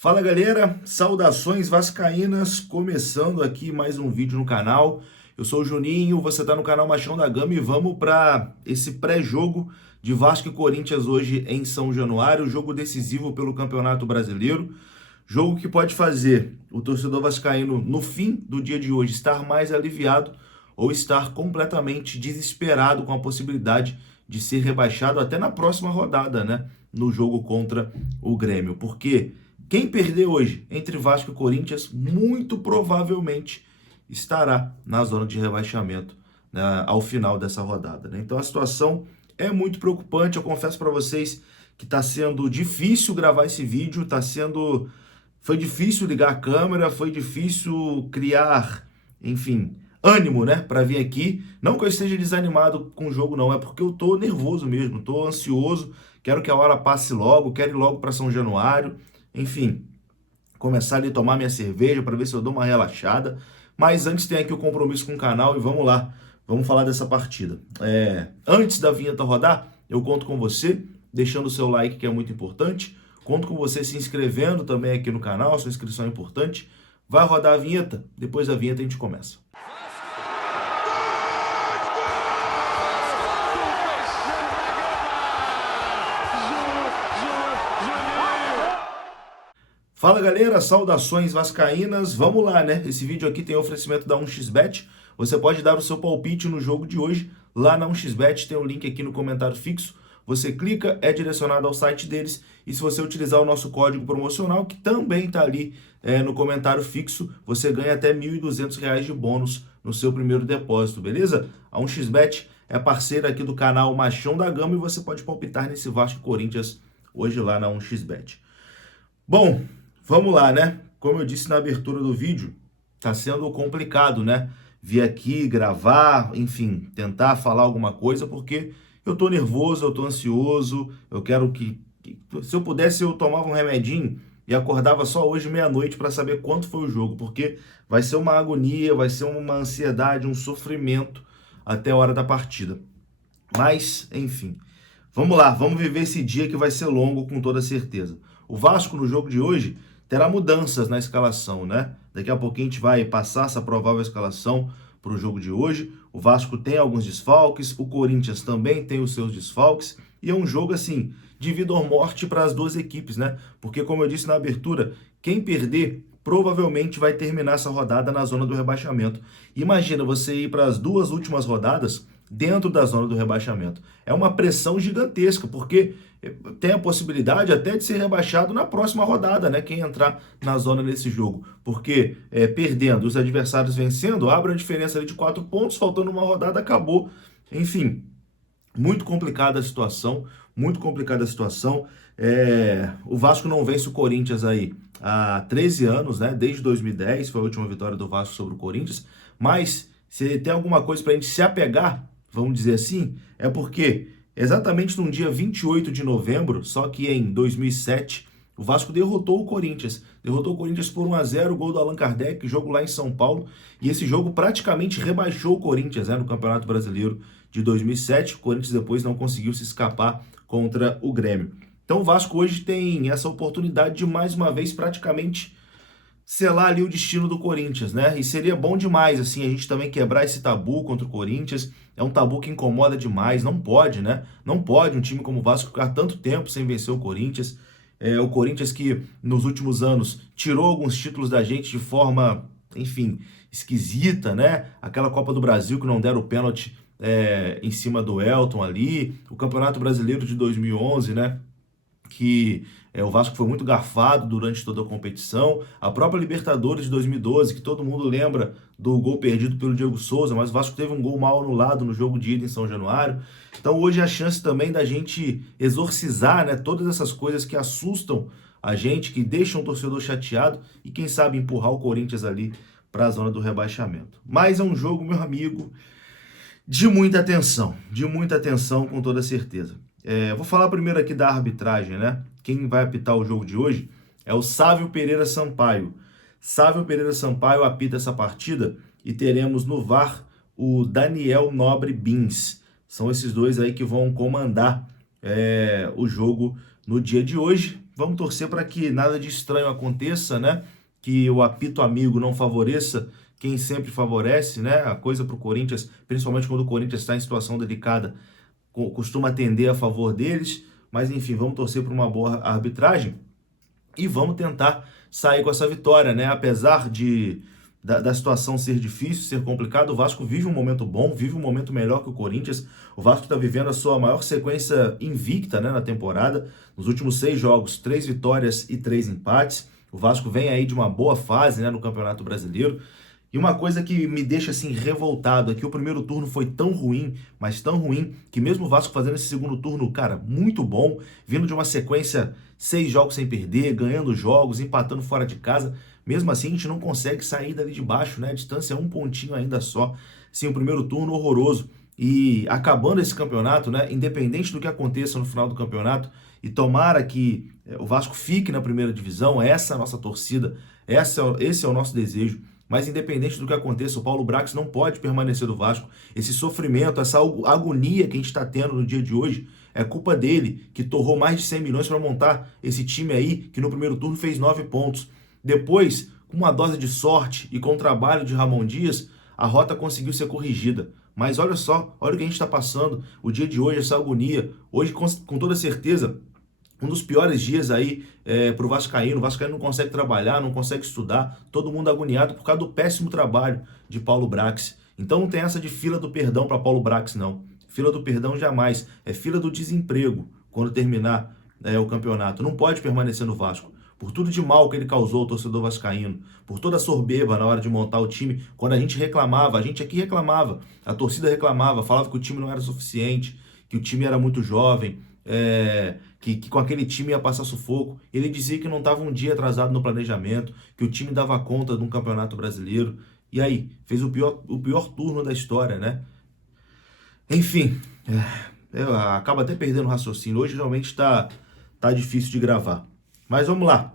Fala galera, saudações vascaínas, começando aqui mais um vídeo no canal. Eu sou o Juninho, você está no canal Machão da Gama e vamos para esse pré-jogo de Vasco e Corinthians hoje em São Januário, jogo decisivo pelo Campeonato Brasileiro, jogo que pode fazer o torcedor vascaíno no fim do dia de hoje estar mais aliviado ou estar completamente desesperado com a possibilidade de ser rebaixado até na próxima rodada, né? No jogo contra o Grêmio, porque quem perder hoje entre Vasco e Corinthians, muito provavelmente estará na zona de rebaixamento, né, ao final dessa rodada, né? Então a situação é muito preocupante. Eu confesso para vocês que está sendo difícil gravar esse vídeo, foi difícil ligar a câmera, foi difícil criar, enfim, ânimo, né, para vir aqui. Não que eu esteja desanimado com o jogo, não, é porque eu tô nervoso mesmo, tô ansioso, quero que a hora passe logo, quero ir logo para São Januário. Enfim, começar ali a tomar minha cerveja para ver se eu dou uma relaxada. Mas antes tem aqui o compromisso com o canal e vamos lá, vamos falar dessa partida. Antes da vinheta rodar, eu conto com você, deixando o seu like, que é muito importante. Conto com você se inscrevendo também aqui no canal, sua inscrição é importante. Vai rodar a vinheta, depois da vinheta a gente começa. Fala galera, saudações vascaínas, vamos lá, né? Esse vídeo aqui tem oferecimento da 1xBet, você pode dar o seu palpite no jogo de hoje, lá na 1xBet, tem o link aqui no comentário fixo, você clica, é direcionado ao site deles, e se você utilizar o nosso código promocional, que também está ali no comentário fixo, você ganha até R$ 1.200 de bônus no seu primeiro depósito, beleza? A 1xBet é parceira aqui do canal Machão da Gama, e você pode palpitar nesse Vasco Corinthians hoje lá na 1xBet. Bom, vamos lá, né? Como eu disse na abertura do vídeo, tá sendo complicado, né? Vir aqui, gravar, enfim, tentar falar alguma coisa, porque eu tô nervoso, eu tô ansioso, eu quero se eu pudesse, eu tomava um remedinho e acordava só hoje meia-noite para saber quanto foi o jogo, porque vai ser uma agonia, vai ser uma ansiedade, um sofrimento até a hora da partida. Mas, enfim, vamos lá, vamos viver esse dia que vai ser longo com toda certeza. O Vasco no jogo de hoje terá mudanças na escalação, né? Daqui a pouquinho a gente vai passar essa provável escalação para o jogo de hoje. O Vasco tem alguns desfalques, o Corinthians também tem os seus desfalques, e é um jogo assim, de vida ou morte para as duas equipes, né? Porque, como eu disse na abertura, quem perder provavelmente vai terminar essa rodada na zona do rebaixamento. Imagina você ir para as duas últimas rodadas dentro da zona do rebaixamento. É uma pressão gigantesca, porque tem a possibilidade até de ser rebaixado na próxima rodada, né? Quem entrar na zona nesse jogo. Porque perdendo, os adversários vencendo, abre a diferença ali de 4 pontos, faltando uma rodada, acabou. Enfim, muito complicada a situação, muito complicada a situação. O Vasco não vence o Corinthians aí há 13 anos, né? Desde 2010 foi a última vitória do Vasco sobre o Corinthians. Mas se tem alguma coisa para a gente se apegar, vamos dizer assim, é porque exatamente no dia 28 de novembro, só que em 2007, o Vasco derrotou o Corinthians. Derrotou o Corinthians por 1-0, gol do Allan Kardec, jogo lá em São Paulo. E esse jogo praticamente rebaixou o Corinthians, né, no Campeonato Brasileiro de 2007. O Corinthians depois não conseguiu se escapar contra o Grêmio. Então o Vasco hoje tem essa oportunidade de mais uma vez praticamente selar ali o destino do Corinthians, né? E seria bom demais, assim, a gente também quebrar esse tabu contra o Corinthians. É um tabu que incomoda demais, não pode, né? Não pode um time como o Vasco ficar tanto tempo sem vencer o Corinthians. O Corinthians que nos últimos anos tirou alguns títulos da gente de forma, enfim, esquisita, né? Aquela Copa do Brasil que não deram o pênalti em cima do Elton ali. O Campeonato Brasileiro de 2011, né? Que o Vasco foi muito garfado durante toda a competição. A própria Libertadores de 2012, que todo mundo lembra do gol perdido pelo Diego Souza, mas o Vasco teve um gol mal anulado no jogo de ida em São Januário. Então hoje é a chance também da gente exorcizar, né, todas essas coisas que assustam a gente, que deixam o torcedor chateado e quem sabe empurrar o Corinthians ali para a zona do rebaixamento. Mas é um jogo, meu amigo, de muita atenção com toda certeza. Vou falar primeiro aqui da arbitragem, né? Quem vai apitar o jogo de hoje é o Sávio Pereira Sampaio. Sávio Pereira Sampaio apita essa partida e teremos no VAR o Daniel Nobre Bins. São esses dois aí que vão comandar o jogo no dia de hoje. Vamos torcer para que nada de estranho aconteça, né? Que o apito amigo não favoreça quem sempre favorece, né? A coisa para o Corinthians, principalmente quando o Corinthians está em situação delicada, costuma tender a favor deles. Mas enfim, vamos torcer por uma boa arbitragem e vamos tentar sair com essa vitória, né? Apesar da situação ser difícil, ser complicado, o Vasco vive um momento bom, vive um momento melhor que o Corinthians. O Vasco está vivendo a sua maior sequência invicta, né, na temporada. Nos últimos 6 jogos, 3 vitórias e 3 empates. O Vasco vem aí de uma boa fase, né, no Campeonato Brasileiro. E uma coisa que me deixa assim revoltado é que o primeiro turno foi tão ruim, mas tão ruim, que mesmo o Vasco fazendo esse segundo turno, cara, muito bom, vindo de uma sequência 6 jogos sem perder, ganhando jogos, empatando fora de casa, mesmo assim a gente não consegue sair dali de baixo, né? A distância é um pontinho ainda só. Sim, o primeiro turno horroroso. E acabando esse campeonato, né? Independente do que aconteça no final do campeonato, e tomara que o Vasco fique na primeira divisão, essa é a nossa torcida, esse é o nosso desejo. Mas independente do que aconteça, o Paulo Brax não pode permanecer do Vasco. Esse sofrimento, essa agonia que a gente está tendo no dia de hoje, é culpa dele, que torrou mais de 100 milhões para montar esse time aí, que no primeiro turno fez 9 pontos. Depois, com uma dose de sorte e com o trabalho de Ramon Dias, a rota conseguiu ser corrigida. Mas olha só, olha o que a gente está passando, o dia de hoje, essa agonia. Hoje, com toda certeza, um dos piores dias aí para o Vascaíno. O Vascaíno não consegue trabalhar, não consegue estudar, todo mundo agoniado por causa do péssimo trabalho de Paulo Brax. Então não tem essa de fila do perdão para Paulo Brax, não. Fila do perdão jamais. É fila do desemprego quando terminar o campeonato. Não pode permanecer no Vasco. Por tudo de mal que ele causou ao torcedor vascaíno, por toda a soberba na hora de montar o time, quando a gente reclamava, a gente aqui reclamava, a torcida reclamava, falava que o time não era suficiente, que o time era muito jovem, que com aquele time ia passar sufoco. Ele dizia que não estava um dia atrasado no planejamento, que o time dava conta de um campeonato brasileiro. E aí, fez o pior turno da história, né? Enfim, acaba até perdendo o raciocínio. Hoje realmente tá difícil de gravar. Mas vamos lá.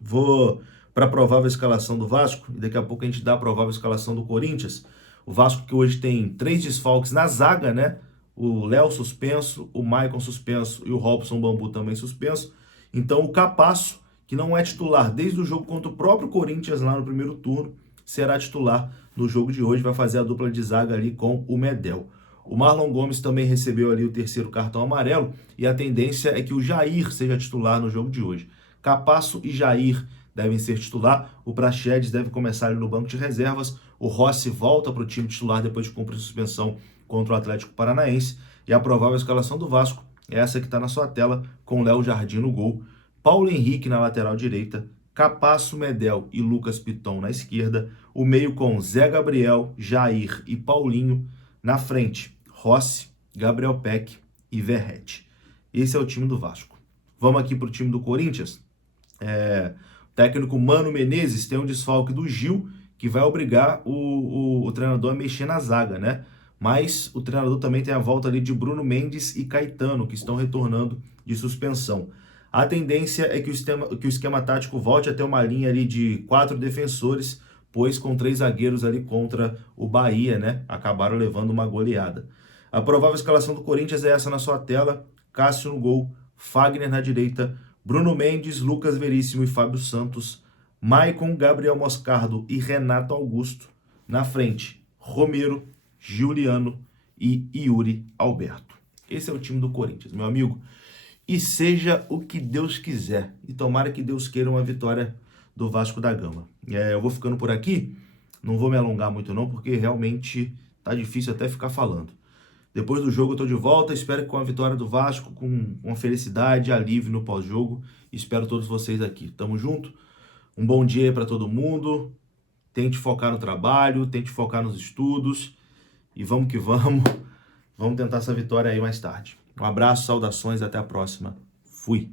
Vou para a provável escalação do Vasco, e daqui a pouco a gente dá a provável escalação do Corinthians. O Vasco que hoje tem 3 desfalques na zaga, né? O Léo suspenso, o Maicon suspenso e o Robson Bambu também suspenso. Então o Capasso, que não é titular desde o jogo contra o próprio Corinthians lá no primeiro turno, será titular no jogo de hoje, vai fazer a dupla de zaga ali com o Medel. O Marlon Gomes também recebeu ali o 3º cartão amarelo e a tendência é que o Jair seja titular no jogo de hoje. Capasso e Jair devem ser titular, o Praxedes deve começar ali no banco de reservas, o Rossi volta para o time titular depois de cumprir suspensão contra o Atlético Paranaense, e a provável escalação do Vasco é essa que está na sua tela, com Léo Jardim no gol, Paulo Henrique na lateral direita, Capasso, Medel e Lucas Piton na esquerda, o meio com Zé Gabriel, Jair e Paulinho, na frente, Rossi, Gabriel Peck e Verratti. Esse é o time do Vasco. Vamos aqui para o time do Corinthians. O técnico Mano Menezes tem um desfalque do Gil, que vai obrigar o treinador a mexer na zaga, né? Mas o treinador também tem a volta ali de Bruno Mendes e Caetano, que estão retornando de suspensão. A tendência é que o esquema tático volte a ter uma linha ali de 4 defensores, pois com 3 zagueiros ali contra o Bahia, né? Acabaram levando uma goleada. A provável escalação do Corinthians é essa na sua tela: Cássio no gol, Fagner na direita, Bruno Mendes, Lucas Veríssimo e Fábio Santos, Maicon, Gabriel Moscardo e Renato Augusto. Na frente, Romero, Juliano e Yuri Alberto. Esse é o time do Corinthians, meu amigo. E seja o que Deus quiser. E tomara que Deus queira uma vitória do Vasco da Gama. Eu vou ficando por aqui. Não vou me alongar muito não, porque realmente tá difícil até ficar falando. Depois do jogo eu tô de volta. Espero que com a vitória do Vasco, com uma felicidade, alívio no pós-jogo. Espero todos vocês aqui. Tamo junto. Um bom dia aí para todo mundo. Tente focar no trabalho, tente focar nos estudos. E vamos que vamos. Vamos tentar essa vitória aí mais tarde. Um abraço, saudações, até a próxima. Fui.